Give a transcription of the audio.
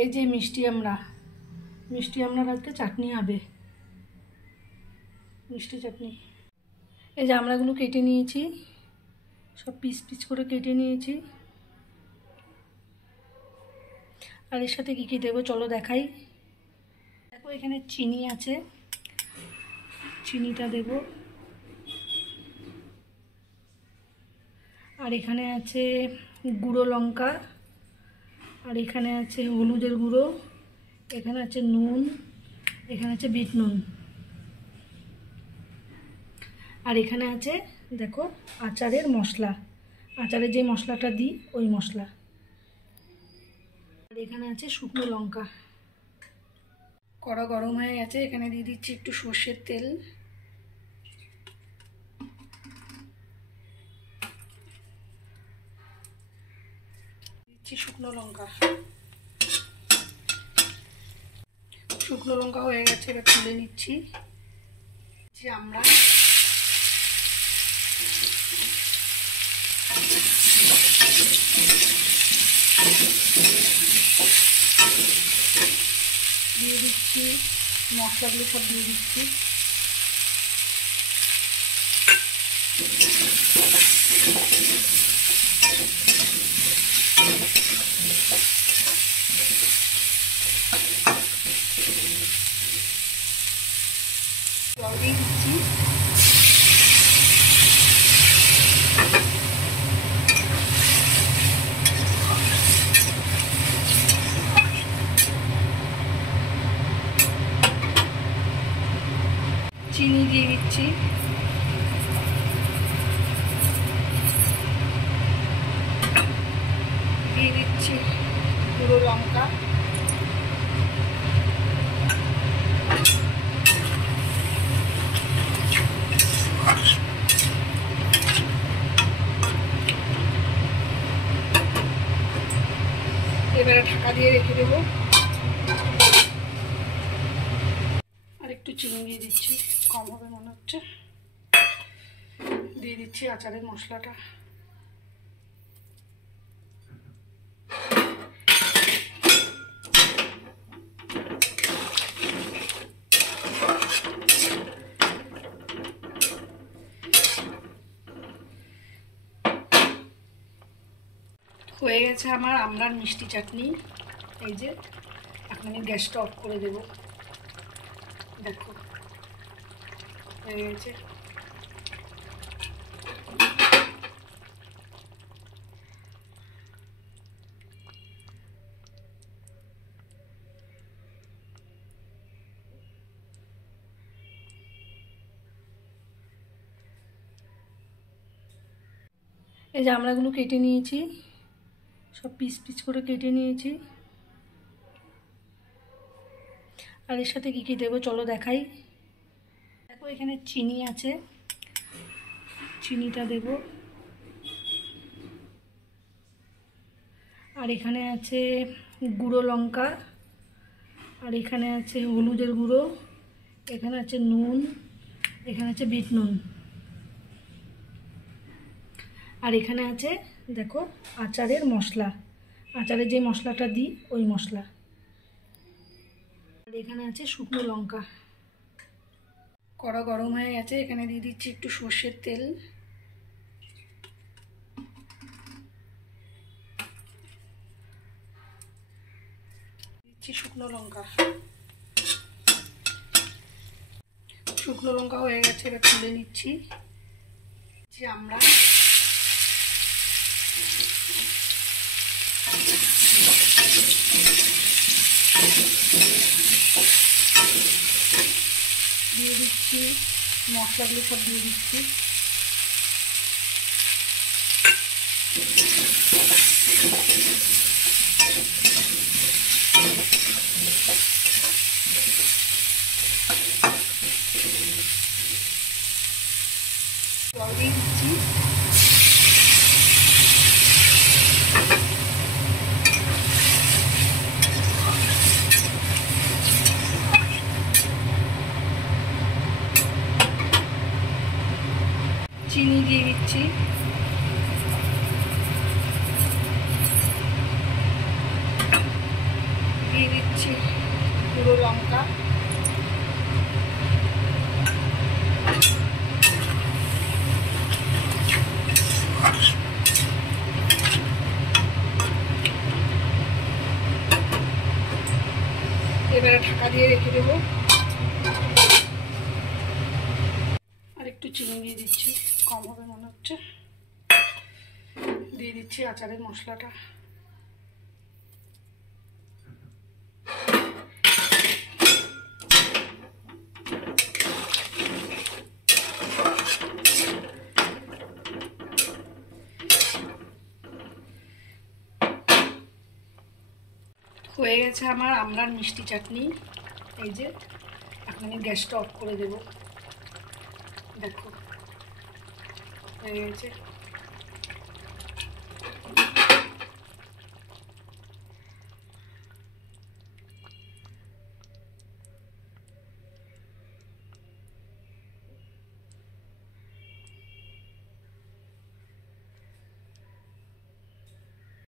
এই যে মিষ্টি আমড়ার আজকে চাটনি হবে, মিষ্টি চাটনি। এই যে আমড়াগুলো কেটে নিয়েছি, সব পিস পিস করে কেটে নিয়েছি। আর এর সাথে কী কী দেবো চলো দেখাই। দেখো এখানে চিনি আছে, চিনিটা দেব। আর এখানে আছে গুঁড়ো লঙ্কা, আর এখানে আছে হলুদের গুঁড়ো, এখানে আছে নুন, এখানে আছে বিট নুন, আর এখানে আছে দেখো আচারের মশলা, আচারের যে মশলাটা দিই ওই মশলা। আর এখানে আছে শুকনো লঙ্কা। কড়া গরম হয়ে গেছে, এখানে দিয়ে দিচ্ছি একটু সর্ষের তেল। দিচ্ছি শুকনো লঙ্কা। শুকনো লঙ্কা হয়ে গেছে, এবার তুলে নিচ্ছি। আমরা দিয়ে দিচ্ছি মশলাগুলো, সব দিয়ে দিচ্ছি। জল দিয়ে দিচ্ছি। চিনি দিয়ে দিচ্ছি। দিয়ে দিচ্ছি গুঁড়ো লঙ্কা। এবারে ঢাকা দিয়ে রেখে দেবো। আর একটু চিনি দিয়ে দিচ্ছি, কম হবে মনে হচ্ছে। দিয়ে দিচ্ছি আচারের মশলাটা। হয়ে গেছে আমার আমড়ার মিষ্টি চাটনি। এই যে এখন আমি গ্যাসটা অফ করে দেব। দেখো হয়ে গেছে। এই যে আমড়াগুলো কেটে নিয়েছি, সব পিস পিস করে কেটে নিয়েছি। আর এর সাথে কী কী দেবো চলো দেখাই। দেখো এখানে চিনি আছে, চিনিটা দেব। আর এখানে আছে গুঁড়ো লঙ্কা, আর এখানে আছে হলুদের গুঁড়ো, এখানে আছে নুন, এখানে আছে বিট নুন, আর এখানে আছে দেখো আচারের মশলা, আচারের যে মশলাটা দিই ওই মশলা। আর এখানে আছে শুকনো লঙ্কা। কড়া গরম হয়ে গেছে, এখানে দিয়ে দিচ্ছি একটু সর্ষের তেল। দিচ্ছি শুকনো লঙ্কা। শুকনো লঙ্কা হয়ে গেছে, এবার তুলে নিচ্ছি। আমরা দিয়ে দিচ্ছি মশলাগুলো, সব দিয়ে দিচ্ছি। জল দিয়ে দিচ্ছি। দিয়ে দিচ্ছি গুঁড়ো লঙ্কা, এবারে ঢাকা দিয়ে রেখে দেবো। আর একটু চিনি দিয়ে দিচ্ছি, কম হবে মনে হচ্ছে। দিয়ে দিচ্ছি আচারের মশলাটা। হয়ে গেছে আমার আমড়ার মিষ্টি চাটনি। এই যে এখন আমি গ্যাসটা অফ করে দেব। দেখো হয়ে গেছে।